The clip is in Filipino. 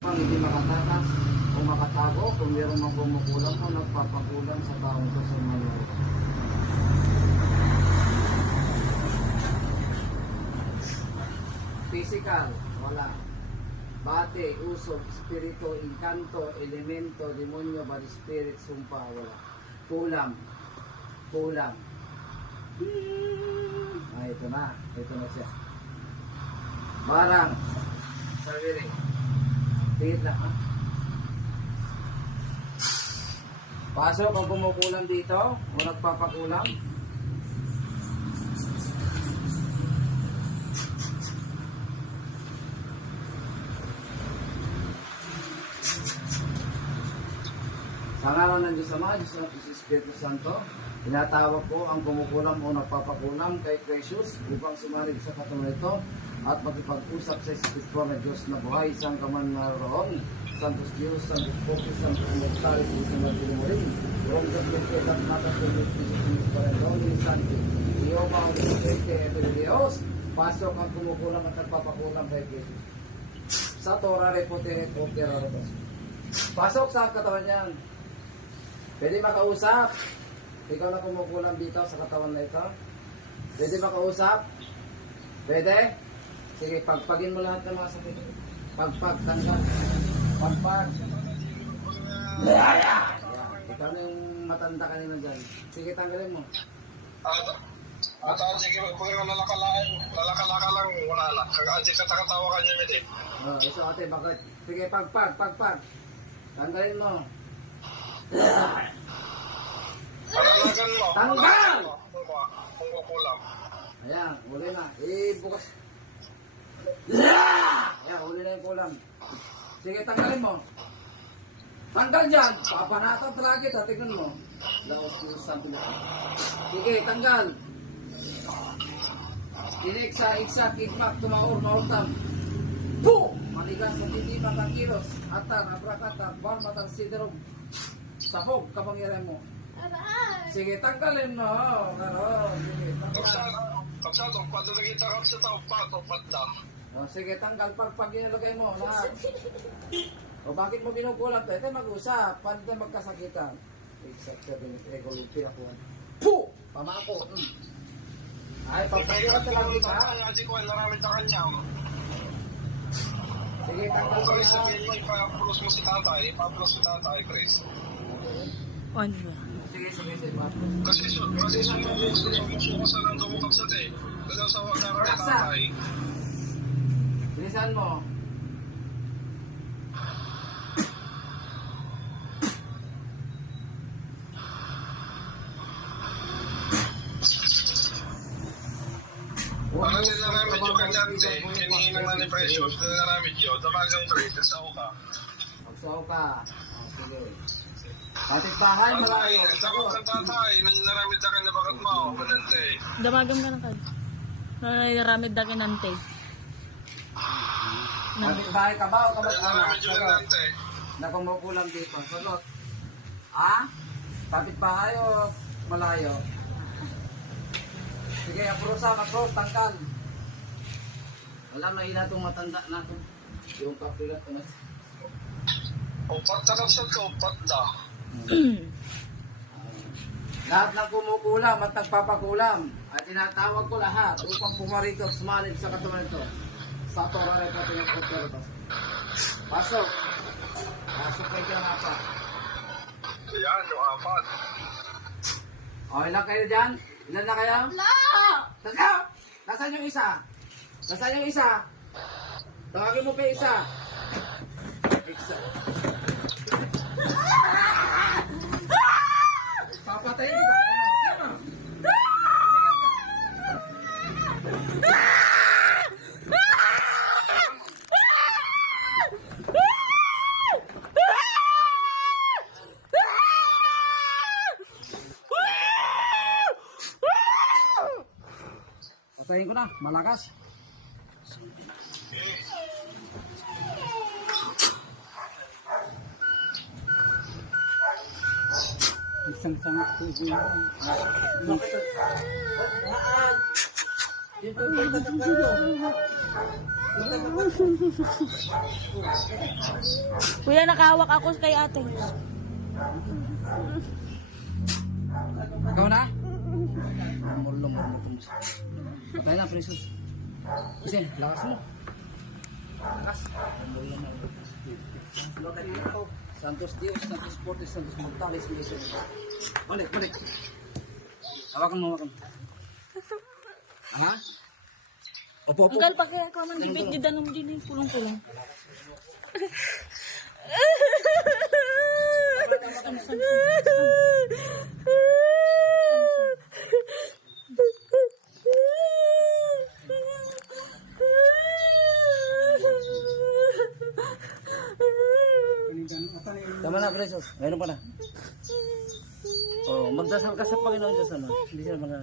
Pang hindi makatakas o makatago kung mayroong mga kumukulang o nagpapakulang sa taong ito sa manual. Physical, wala. Bate, usog, spirito, inkanto, elemento, demonyo, bad spirit, sumpa, wala. Kulang. Kulang. Ito na. Ito na siya. Barang. Sarili. Tingit lang, ha? Pasok kung kumukulang dito o nagpapakulang. Sa ngalan ng Diyos Ama, Diyos Espiritu Santo, tinatawag ko ang kumukulam o nagpapakulam kay Jesus upang sumalig sa katawan ito at magipag-usap sa Espiritu na Diyos na buhay, isang kaman na roon, Santos Diyos, Santos Pokis, Santos Immortalis, Santos Martirimurin, Rong Gabriel, at Matas, Jesus Parendon, Santi, Iyoba, ang Espiritu, Eto de Dios, pasok ang kumukulam at nagpapakulam kay Jesus. Sa Torah, Repote, pasok sa katawan niyan. Pwede makausap. Ikaw na kumukulang dito sa katawan na ito. Pwede makausap. Pwede. Sige, pagpagin mo lahat ng mga sakit. Pagpag, tanggal. Pagpag. Yan. Ikaw na yung matanda kanina dyan. Sige, tanggalin mo. Sige, kung lalaka lang, wala lang. Kagaansi katakatawa ka niya, Midi. Iso ate, bakit? Sige, pagpag. Tanggalin mo. Palalagan mo. Tanggal! Kung kukulam. Ayan, huli na. Bukas. Ayan, huli na yung kulam. Sige, tanggalin mo. Tanggal dyan. Papanatan talaga. Tignan mo. Laos ko something na. Sige, tanggal. Iksa, kidmak, tumaur, maurtam. Puh! Maligas, matindi, matangkilos. Atar, abrakatar, bar, matang siderog. Sabog, kapangyarihan mo. Sige, tanggalin mo. Sige, tanggal. Kapsado, pado nakita ka sa tao, pato, na. Sige, tanggal. Pag inilagay mo, lahat. O bakit mo kinukulang? Pwede mag-usap. Paano na magkasakitan? Exact 7, ego, lupi ako. Puh! Pamako. Ay, pagkakulat ka lang dito, ha? Kasi ko, laramit na kanya. Sige, tanggal Kung mo kami na. sabihin mo, ipapulos mo si tatay, Chris. On ba? Sige. Kasi sumusuko sa lang dumukap sa te. Kasi sa wala ka tatay. Bilisan mo. Parang sila namin yung kanyante, kinihinang na ni Precious, sila namin yun, dabagang Chris, sa uka. Magsaw ka. Sige. Kapit-bahay, malayo. Takot sa tatay, nanyaramid na kayo na bakit mo, kanante. Damagam ka na kayo. Nararamid na kinante. Kapit-bahay ka ba o kamag-anak? Nanyaramid yung kanante. Na kumukulang dito. Sunod. Ha? Kapit-bahay o malayo? Sige, apros, tangkal. Alam na ina itong matanda na ito. Yung kapilat na. Upat na kapsat ka, upat na. Lahat ng kumukulam at nagpapakulam at tinatawag ko lahat upang pumarito at sumalib sa katawan ito. Sa Torah rin po tinagpapero ito. Pasok kayo dyan apat. Yan, yung apat. O, ilan kayo dyan? Ilan na kayo? No! Takaw! Nasaan yung isa? Tawagin mo pa yung isa. Papatayin kita. Patayin ko na, malakas. Isang tubo lang. Yung pagkakatagal mo. Kuya, nakahawak ako kay ate. Ikaw na? Murlong mo tumus. Patay na, Precious. Kasi, lakas mo. Lakas. Murlong mo. Santos Dios, Santos Fortes, Santos Mortales, Mason. Balik, balik. Hawakan mo, hawakan. Ha? Opo, opo. Anggal, pake ako man bibig di danom din yung kulong-kulong. Tama na, Precious. Mayroon pa na. Oh, magdasal ka sa Panginoon Diyos, ano? Hindi sila mga...